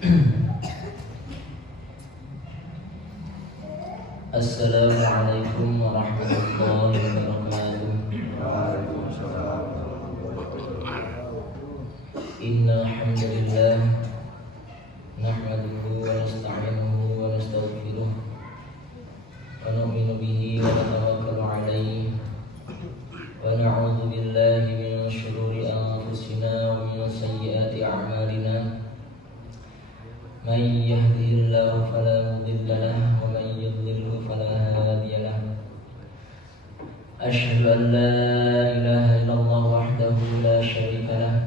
Assalamualaikum warahmatullahi wabarakatuh. Innal hamdalillah nahmaduhu wa nasta'inuhu wa nastaghfiruh wa nu'minu bihi wa natawakkalu 'alaihi wa na'udzu billahi min shururi anfusina wa min sayyiati a'malina. May yahdihillahu fala mudilla lahu wa may yudlilhu fala hadiya lahu. Asyhadu an la ilaha illallah wahdahu la syarika lahu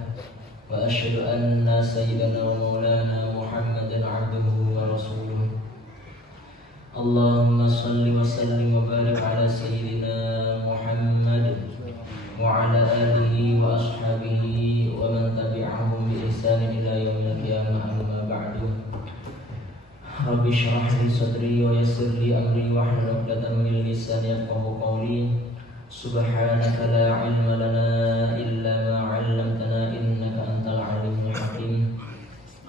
wa asyhadu anna sayyidana wa maulana Muhammadan 'abduhu wa rasuluh. Allahumma shalli wa sallim wa barik ala sayyidina Muhammad wa ala alihi wa ashabihi wa man tabi'ahum bi ihsanin ila yaumil qiyamah. Amma ba'du. Rabbi shrah li sadri wa yassir li amri wahlul 'uqdatam min lisani yafqahu qawli. Subhanaka la 'ilma lana illa ma 'allamtana innaka antal 'alimul hakim.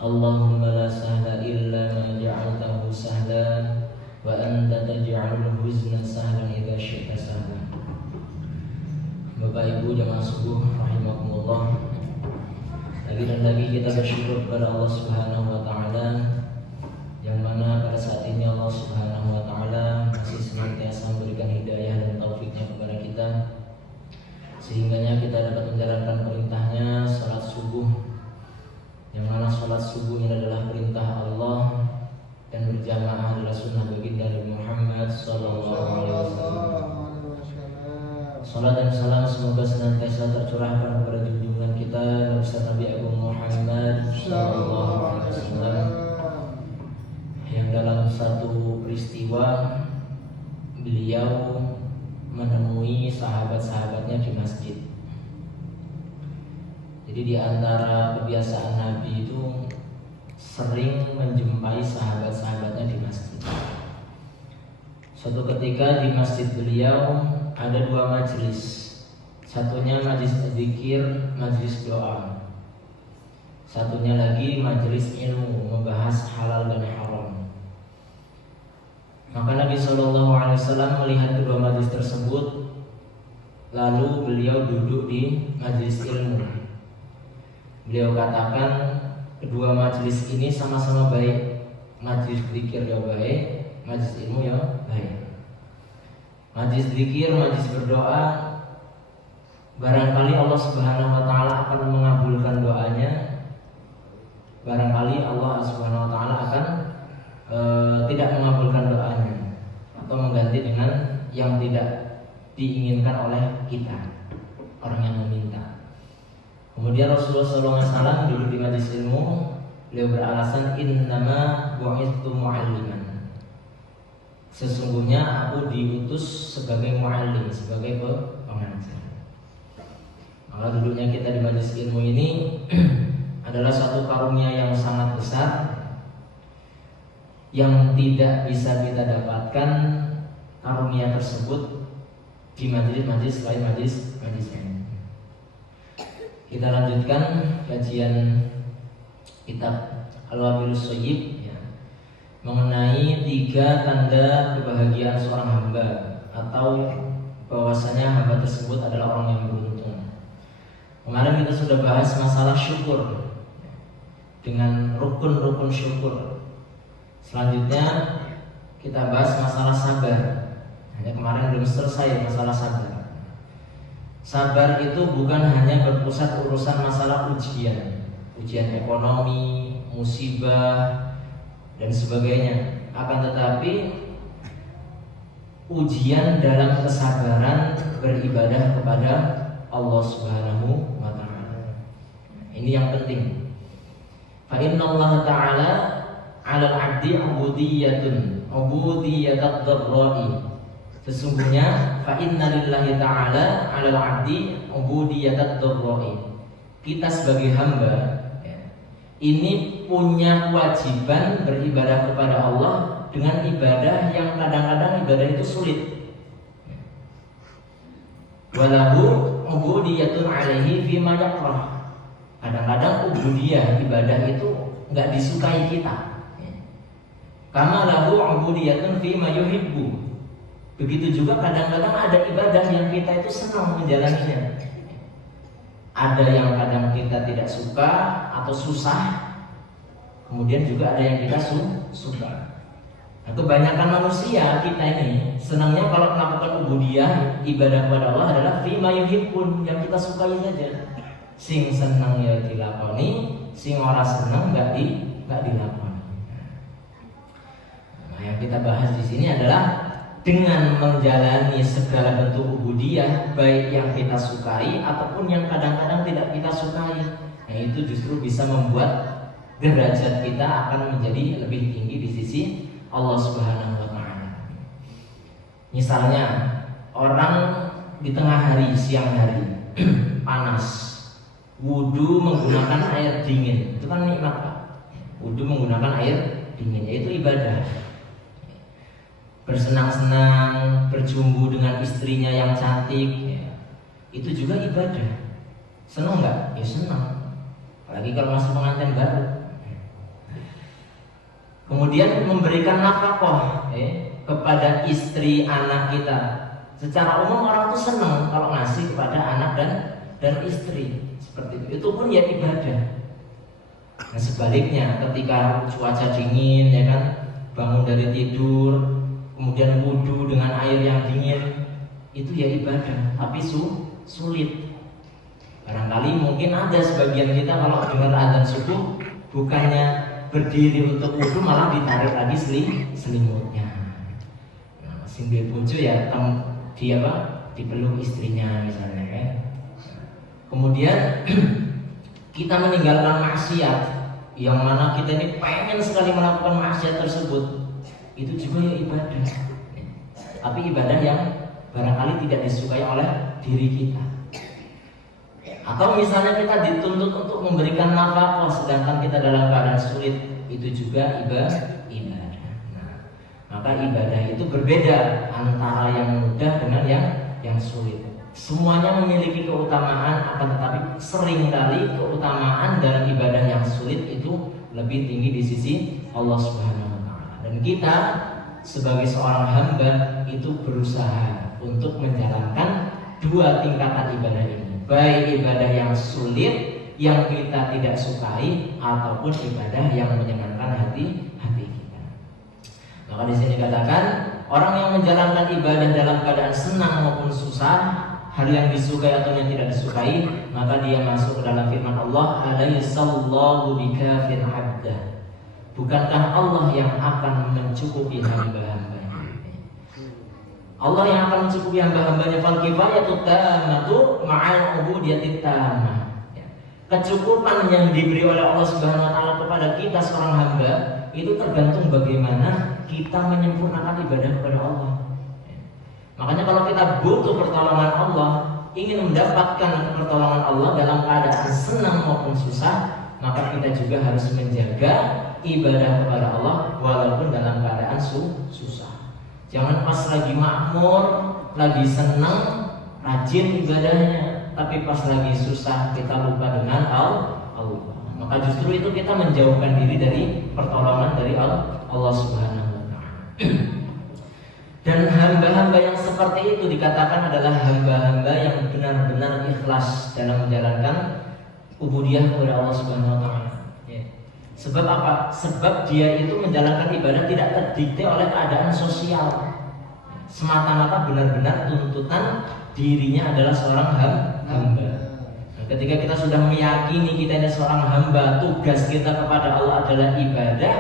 Allahumma la sahla illa ma ja'altahu sahlan wa anta taj'alul huzna sahlan idza syi'ta sahlan. Bapak Ibu jamaah subuh rahimakumullah. Lagi dan lagi kita bersyukur kepada Allah Subhanahu wa taala, yang mana pada saat ini Allah Subhanahu wa taala masih senantiasa memberikan hidayah dan taufiknya kepada kita, sehingganya kita dapat menjalankan perintahnya salat subuh, yang mana salat subuh ini adalah perintah Allah dan berjamaah adalah sunnah baginda Nabi Muhammad sallallahu alaihi wasallam. Salat dan salam semoga senantiasa tercurahkan kepada junjungan kita Nabi Agung Muhammad sallallahu alaihi wasallam, yang dalam satu peristiwa beliau menemui sahabat-sahabatnya di masjid. Jadi di antara kebiasaan Nabi itu sering menjumpai sahabat-sahabatnya di masjid. Suatu ketika di masjid beliau ada dua majelis. Satunya majelis zikir, majelis doa. Satunya lagi majelis ilmu, membahas halal dan haram. Maka Nabi SAW melihat kedua majelis tersebut, lalu beliau duduk di majelis ilmu. Beliau katakan kedua majelis ini sama-sama baik. Majelis zikir ya baik, majelis ilmu ya baik. Majelis zikir, majelis berdoa, barangkali Allah Subhanahu wa taala akan mengabulkan doanya. Barangkali Allah Subhanahu wa taala akan tidak mengabulkan doanya atau mengganti dengan yang tidak diinginkan oleh kita, orang yang meminta. Kemudian Rasulullah SAW duduk di majelis ilmu. Beliau beralasan innama bu'ithtu mu'alliman. Sesungguhnya aku diutus sebagai mu'allim, sebagai pengajar. Maka duduknya kita di majelis ilmu ini adalah satu karunia yang sangat besar, yang tidak bisa kita dapatkan karunia tersebut di majelis-majelis lain majelis ini. Kita lanjutkan kajian kitab Al-Wabilus Shayyib ya, mengenai 3 tanda kebahagiaan seorang hamba, atau bahwasanya hamba tersebut adalah orang yang beruntung. Kemarin kita sudah bahas masalah syukur dengan rukun-rukun syukur. Selanjutnya kita bahas masalah sabar. Hanya kemarin belum selesai masalah sabar. Sabar itu bukan hanya berpusat urusan masalah ujian ekonomi, musibah dan sebagainya. Akan tetapi ujian dalam kesabaran beribadah kepada Allah Subhanahu wa taala. Ini yang penting. Fa innallaha ta'ala 'alal 'abdi 'ubudiyatat dharra'i. Sesungguhnya fa innalillahi ta'ala 'alal 'abdi 'ubudiyatat dharra'i. Kita sebagai hamba ini punya kewajiban beribadah kepada Allah dengan ibadah yang kadang-kadang ibadah itu sulit. Walahu ubudiyatun alaihi fima yakrah. Kadang-kadang ubudiyah ibadah itu nggak disukai kita. Kama lahu ubudiyatun fi ma yuhibbu. Begitu juga kadang-kadang ada ibadah yang kita itu senang menjalaninya. Ada yang kadang kita tidak suka atau susah. Kemudian juga ada yang kita suka. Nah, kebanyakan manusia kita ini senangnya kalau melakukan ubudiyah, ibadah kepada Allah adalah fi ma yuhibbun, yang kita sukai saja. Sing senang ya dilakoni, sing ora senang nggak dilakoni. Nah, yang kita bahas di sini adalah dengan menjalani segala bentuk ubudiyah, baik yang kita sukai ataupun yang kadang-kadang tidak kita sukai. Nah, itu justru bisa membuat derajat kita akan menjadi lebih tinggi di sisi Allah Subhanahu wa Ta'ala. Misalnya orang di tengah hari, siang hari panas, wudu menggunakan air dingin, itu kan nikmat Pak. Wudu menggunakan air dingin, yaitu ibadah. Bersenang-senang, berjumbu dengan istrinya yang cantik, ya, itu juga ibadah. Senang nggak? Ya senang. Apalagi kalau masih pengantin baru. Kemudian memberikan nafkah kepada istri anak kita. Secara umum orang tuh senang kalau ngasih kepada anak dan istri seperti itu. Itu pun ya ibadah. Nah, sebaliknya ketika cuaca dingin, ya kan, bangun dari tidur, kemudian wudu dengan air yang dingin, itu ya ibadah, tapi sulit. Barangkali mungkin ada sebagian kita kalau dengar azan subuh bukannya berdiri untuk wudu malah ditarik lagi selimutnya. Nah, singgih puncu ya dia dipeluk istrinya misalnya kan. Kemudian kita meninggalkan maksiat yang mana kita ini pengen sekali melakukan maksiat tersebut, itu juga ya ibadah. Tapi ibadah yang barangkali tidak disukai oleh diri kita. Atau misalnya kita dituntut untuk memberikan nafkah sedangkan kita dalam keadaan sulit, itu juga ibadah. Nah, maka ibadah itu berbeda antara yang mudah dengan yang sulit. Semuanya memiliki keutamaan, akan tetapi seringkali keutamaan dalam ibadah yang sulit itu lebih tinggi di sisi Allah Subhanahu wa Ta'ala. Dan kita sebagai seorang hamba itu berusaha untuk menjalankan dua tingkatan ibadah ini, baik ibadah yang sulit yang kita tidak sukai ataupun ibadah yang menyenangkan hati kita. Maka di sini katakan orang yang menjalankan ibadah dalam keadaan senang maupun susah, hal yang disukai atau yang tidak disukai, maka dia masuk ke dalam firman Allah, alayhisallahu bikafin abdah. Bukankah Allah yang akan mencukupi hamba-hambanya? Allah yang akan mencukupi hamba-hambanya. Fal kifayatu tamatu ma'al ubudiyati tamah. Kecukupan yang diberi oleh Allah Subhanahu wa Ta'ala kepada kita seorang hamba itu tergantung bagaimana kita menyempurnakan ibadah kepada Allah. Makanya kalau kita butuh pertolongan Allah, ingin mendapatkan pertolongan Allah dalam keadaan senang maupun susah, maka kita juga harus menjaga ibadah kepada Allah walaupun dalam keadaan susah. Jangan pas lagi makmur, lagi senang, rajin ibadahnya, tapi pas lagi susah kita lupa dengan Allah. Maka justru itu kita menjauhkan diri dari pertolongan dari Allah Subhanahu wa Ta'ala. Dan hamba-hamba yang seperti itu dikatakan adalah hamba-hamba yang benar-benar ikhlas dalam menjalankan ubudiyah kepada Allah Subhanahu wa Ta'ala. Sebab apa? Sebab dia itu menjalankan ibadah tidak terdikte oleh keadaan sosial. Semata-mata benar-benar tuntutan dirinya adalah seorang hamba. Nah, ketika kita sudah meyakini kita ini seorang hamba, tugas kita kepada Allah adalah ibadah,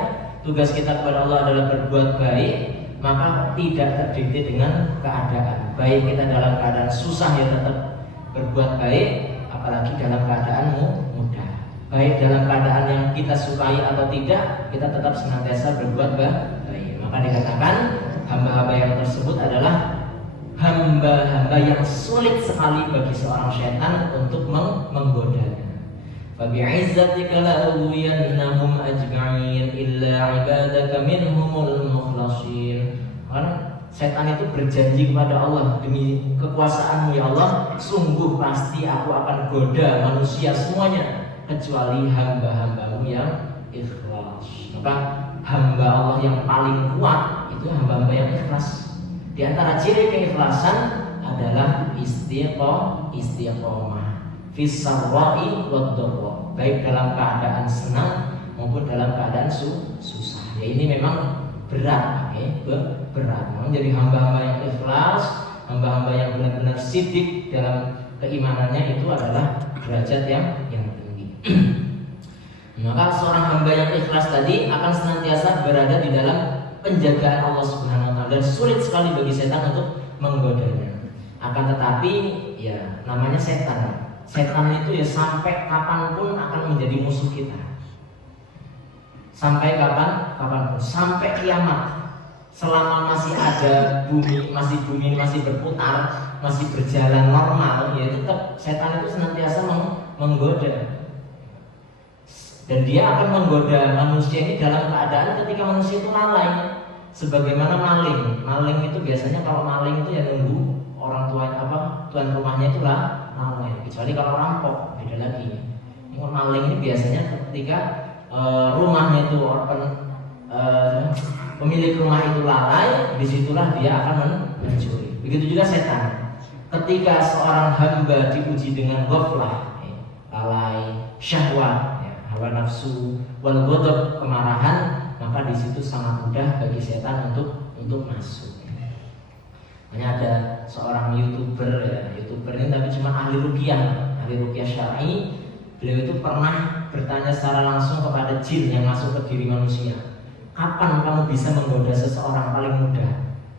tugas kita kepada Allah adalah berbuat baik, maka tidak terdikte dengan keadaan. Baik kita dalam keadaan susah ya tetap berbuat baik, apalagi dalam keadaan mudah. Baik dalam keadaan yang kita sukai atau tidak, kita tetap senantiasa berbuat baik. Maka dikatakan hamba-hamba yang tersebut adalah hamba-hamba yang sulit sekali bagi seorang setan untuk menggodanya. Fabi'izzatika la'ughwiyannahum ajma'in illa 'ibadaka minhumul mukhlasin. Karena setan itu berjanji kepada Allah, demi kekuasaanmu ya Allah, sungguh pasti aku akan goda manusia semuanya kecuali hamba-hambamu yang ikhlas. Maka hamba Allah yang paling kuat itu hamba-hamba yang ikhlas. Di antara ciri keikhlasan adalah istiqomah fis sarra'i wad dharra, baik dalam keadaan senang maupun dalam keadaan susah. Ya ini memang berat, berat. Memang jadi hamba-hamba yang ikhlas, hamba-hamba yang benar-benar sidik dalam keimanannya itu adalah derajat yang tinggi. Maka seorang hamba yang ikhlas tadi akan senantiasa berada di dalam penjagaan Allah Subhanahu wa taala dan sulit sekali bagi setan untuk menggodanya. Akan tetapi ya namanya setan. Setan itu ya sampai kapanpun akan menjadi musuh kita. Sampai kapanpun, sampai kiamat. Selama masih ada bumi masih berputar, masih berjalan normal, ya tetap setan itu senantiasa menggoda. Dan dia akan menggoda manusia ini dalam keadaan ketika manusia itu lalai. Sebagaimana maling itu biasanya kalau maling itu ya nunggu orang tuan rumahnya itu lalai. Kecuali kalau rampok beda lagi. Maling ini biasanya ketika rumahnya itu pemilik rumah itu lalai, disitulah dia akan mencuri. Begitu juga setan. Ketika seorang hamba diuji dengan ghaflah, lalai, syahwat, hawa nafsu, wal ghadab, kemarahan, maka di situ sangat mudah bagi setan untuk masuk. Hanya ada seorang YouTuber ini tapi cuma ahli ruqyah syar'i. Beliau itu pernah bertanya secara langsung kepada jin yang masuk ke diri manusia. Kapan kamu bisa menggoda seseorang paling mudah?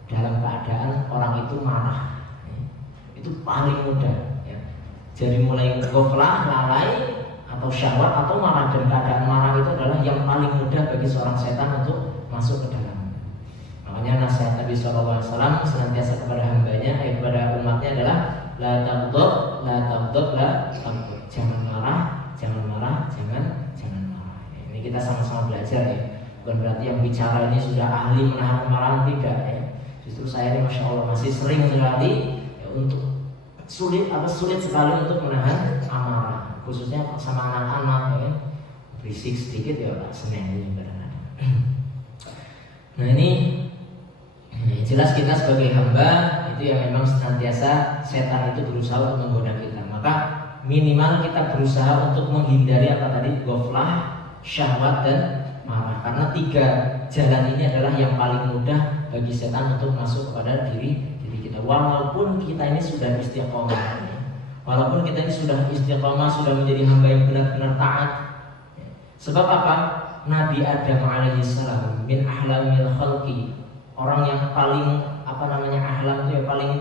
Dalam keadaan orang itu marah. Itu paling mudah. Ya. Jadi mulai ghaflah, lalai, atau syahwat atau marah, dan keadaan marah itu adalah yang paling mudah bagi seorang setan untuk masuk ke dalam. Makanya nasihat Nabi SAW senantiasa kepada hambanya, kepada umatnya adalah la taghdab, jangan marah. Ini kita sama-sama belajar ya. Bukan berarti yang bicara ini sudah ahli menahan kemarahan, tidak ya. Justru saya ini masya Allah masih sering sekali ya, untuk sulit sekali untuk menahan amarah, khususnya sama anak-anak ya. Berisik sedikit ya Pak Senin kadang-kadang. Nah ini jelas kita sebagai hamba itu yang memang senantiasa setan itu berusaha untuk menggoda kita. Maka minimal kita berusaha untuk menghindari apa tadi, ghaflah, syahwat dan marah. Karena 3 jalan ini adalah yang paling mudah bagi setan untuk masuk kepada diri kita. Walaupun kita ini sudah istiqomah, walaupun kita ini sudah istiqomah, sudah menjadi hamba yang benar-benar taat. Sebab apa? Nabi Adam alaihissalam min ahlamil khalqi, orang yang paling ahlam itu yang paling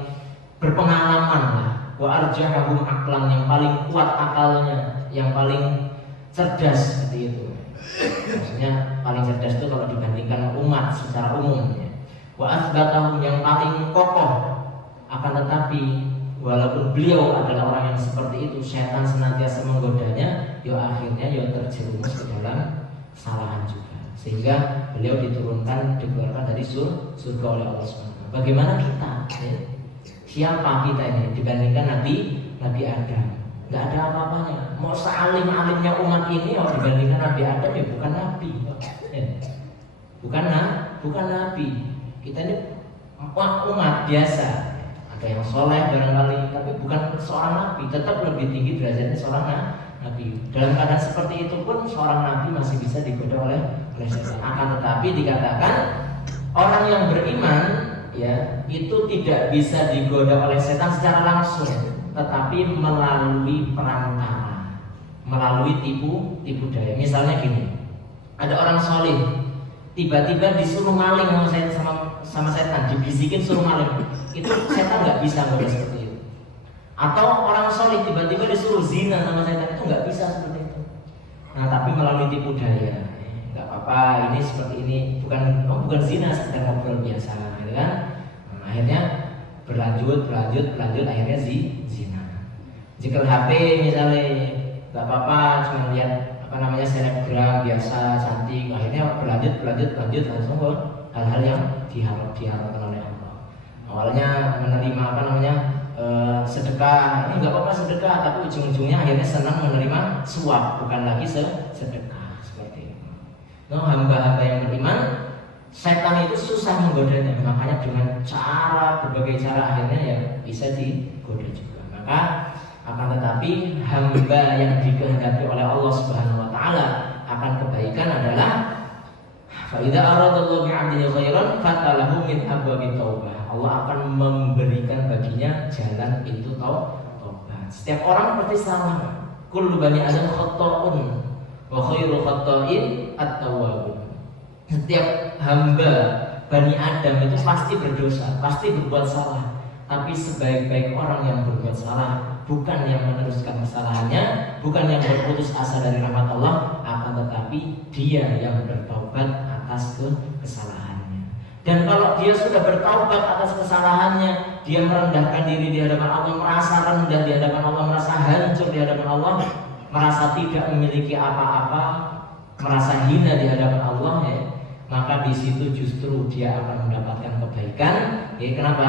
berpengalaman lah. Wa arjahahum aqlan, yang paling kuat akalnya, yang paling cerdas seperti itu. Maksudnya paling cerdas itu kalau dibandingkan umat secara umum ya. Wa athbatahum, yang paling kokoh. Akan tetapi walaupun beliau adalah orang yang seperti itu, setan senantiasa menggodanya, akhirnya terjerumus ke dalam kesalahan juga. Sehingga beliau dikeluarkan dari surga oleh Allah SWT. Bagaimana kita? Ya? Siapa kita ini dibandingkan Nabi Adam? Gak ada apa-apanya. Mau sealim-alimnya umat ini, dibandingkan Nabi Adam ya bukan Nabi. Bukan Nabi. Kita ini umat biasa. Ada yang soleh barangkali, tapi bukan seorang Nabi. Tetap lebih tinggi derajatnya seorang Nabi. Dalam keadaan seperti itu pun seorang Nabi masih bisa digoda oleh setan. Akan tetapi dikatakan orang yang beriman ya itu tidak bisa digoda oleh setan secara langsung, tetapi melalui perantara, melalui tipu daya. Misalnya gini, ada orang soleh tiba-tiba disuruh maling sama setan, dibisikin suruh maling, itu setan nggak bisa goda seperti itu. Atau orang soleh tiba-tiba disuruh zina sama setan, itu nggak bisa seperti itu. Nah tapi melalui tipu daya, nggak apa-apa, ini seperti ini, bukan zina, sekedar ngobrol biasa, gitu kan? Nah, akhirnya berlanjut, akhirnya zina. Jika HP misalnya, nggak apa-apa, cuma lihat selebgram biasa cantik, akhirnya berlanjut langsung ke hal-hal yang diharapkan oleh Allah. Awalnya menerima sedekah, ini nggak apa-apa sedekah, tapi ujung-ujungnya akhirnya senang menerima suap, bukan lagi sedekah seperti itu. hamba-hamba yang beriman, setan itu susah menggodanya. Makanya dengan berbagai cara akhirnya ya bisa digoda juga. Maka akan tetapi hamba yang dikehendaki oleh Allah Subhanahu wa taala akan kebaikan adalah fa idza aradallahu bi'abdihi khairan fatalahu min abwabit taubah. Allah akan memberikan baginya jalan itu taubat. Setiap orang pasti salah. Kullu bani adam khata'un wa khairu khata'in at-tawwabun. Setiap hamba Bani Adam itu pasti berdosa, pasti berbuat salah. Tapi sebaik-baik orang yang berbuat salah bukan yang meneruskan kesalahannya, bukan yang berputus asa dari rahmat Allah, akan tetapi dia yang bertaubat atas kesalahannya. Dan kalau dia sudah bertaubat atas kesalahannya, dia merendahkan diri di hadapan Allah, merasa rendah di hadapan Allah, merasa hancur di hadapan Allah, merasa tidak memiliki apa-apa, merasa hina di hadapan Allah, ya, maka di situ justru dia akan mendapatkan kebaikan. Ya, kenapa?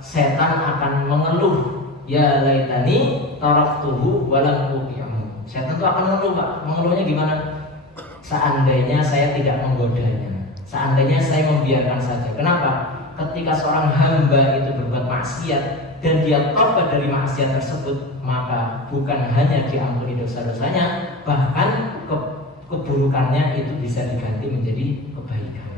Setan akan mengeluh, ya laitani taraktuhu walam uti'hu. Setan itu akan mengeluh, Pak. Mengeluhnya gimana? Seandainya saya tidak menggodanya, seandainya saya membiarkan saja. Kenapa? Ketika seorang hamba itu berbuat maksiat dan dia taubat dari maksiat tersebut, maka bukan hanya diampuni dosa-dosanya, bahkan keburukannya itu bisa diganti menjadi kebaikan.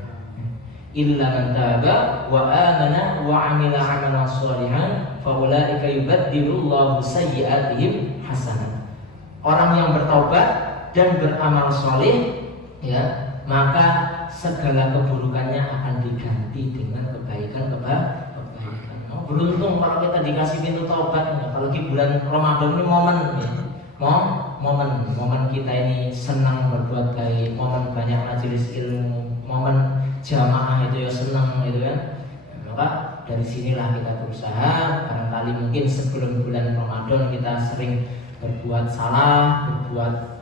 Illa man taba wa amana wa amila amalan shalihan fa ulaika yubaddilullahu sayyi'atihim hasanat. Orang yang bertaubat dan beramal saleh, ya, maka segala keburukannya akan diganti dengan kebaikan. Beruntung kalau kita dikasih pintu taubat. Apalagi bulan Ramadan ini momen, ya. Momen kita ini senang berbuat baik, momen banyak majelis ilmu, momen jamaah itu ya senang gitu kan. Maka dari sinilah kita berusaha. Barangkali mungkin sebelum bulan Ramadan kita sering berbuat salah, berbuat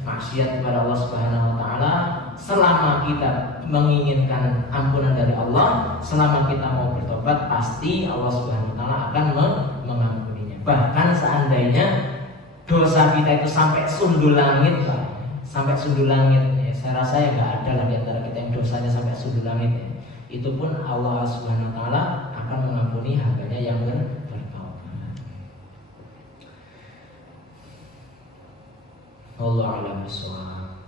maksiat kepada Allah Subhanahu wa taala. Selama kita menginginkan ampunan dari Allah, selama kita mau bertobat, pasti Allah Subhanahu wa taala akan mengampuninya. Bahkan seandainya dosa kita itu sampai sundul langit, Pak. Sampai sundul langit, ya, saya rasa ya nggak ada lah di antara kita yang dosanya sampai sundul langit, ya. Itu pun Allah Subhanahu wa taala akan mengampuni hambanya yang bertaubat. Wallahu a'lam bishawab.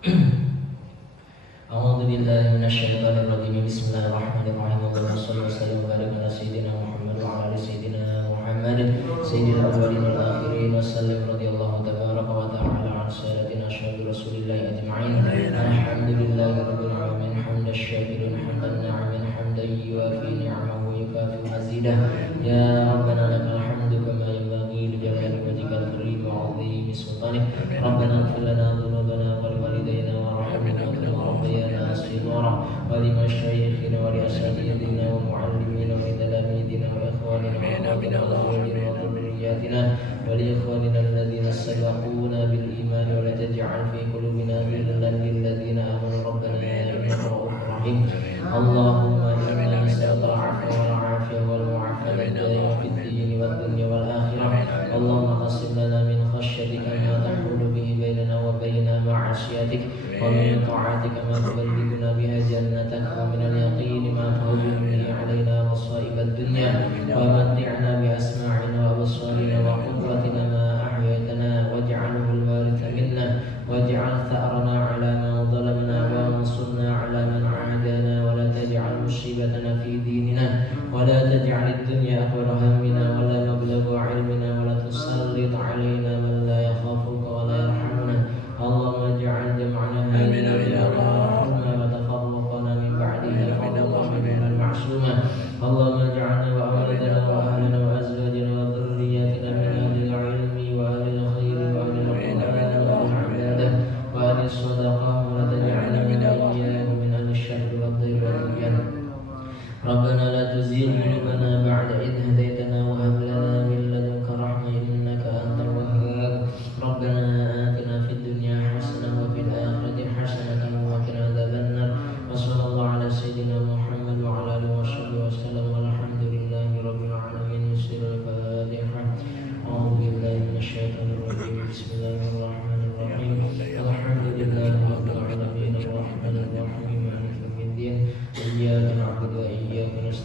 A'udzu billahi minasyaitonir rajim. Bismillahirrahmanirrahim. Allahumma shalli wa sallim wa barik ala sayyidina Muhammad wa ala ali sayyidina Muhammad sayyidil awwalin wal akhirin wa sallim radhiyallahu tabaraka wa ta'ala an sayyidatina ashabi rasulillahi ajma'in. Alhamdulillahi rabbil alamin hamdan syakirin hamdan na'imin hamdan yuwafi ni'amahu wa yukafi mazidah. Ya rabbana lakal hamdu kama yanbaghi li jalali wajhikal karim wa 'azimi sultanik. Rabbana ighfir lana dhunubana wa liwalidayna warhamna wa rabbayana shighara wa limashayikhina wa liasatidina wa muallimina wa lidalamidina wa ikhwanina wa dhurriyyatina wa liikhwanina alladhina sabaquna bil iman wa la taj'al fi qulubina ghillan lil ladzina amanu rabbana innaka ra'ufur rahim. Allahumma inna nas'aluka al-'afwa wal 'afiyata wal mu'afiyata fid din wad dunya wal akhirah. Allahumma qassim lana min khashyatika ma tahulu bihi bainana wa baina ma'asiyatik wa min ta'atika ma tuballighuna biha jannatak wa min al-yaqini ma tuhawwinu bihi 'alaina masa'ib ad-dunya wa matti'na bi asma'ina wa absarina wa quwwatina ma ahyaytana waj'alhu al-waritha minna waj'al tha'rana 'ala man zalamna wa ansurna 'ala man 'adana wa la taj'al musibatana fi dinina wa la taj'al ad-dunya akbara hammina wa la mablagha 'ilmina wa la tusallit 'alaina man la yakhafuka wa la yarhamuna. Allahumma ij'al jam'ana hadha rahmah wa tafarraqana min ba'dihi rahmatan ma'sumah. Allahumma ij'alna wa awladana wa ahlana wa azwajana wa dhurriyyatina min ahli al-'ilmi wa ahli al-khairi wa ahli al-qur'ani wa ahli al-'ibadah wa ahli as-sadaqah wa la taj'alna min iyyahum min ahli ash-sharri wa ad-dhayri wa al-ghayyan. Rabbana la tuzigh qulubana ba'da idh hadaytana wa hab lana min ladunka rahmah innaka antal wahhab. Rabbana atina fid dunya hasanah wa fil akhirati hasanah wa qina adzabannar. Wa sallallahu ala sayyidina Muhammad wa ala alihi wa sahbihi wa sallam walhamdulillahi rabbil alamin. Surah Al-Fatihah. A'udzu billahi minasyaitonir rajim. Bismillahirrahmanirrahim. Alhamdulillahi rabbil alamin. الرحمن الرحيم مالك يوم الدين إياك نعبد وإياك نستعين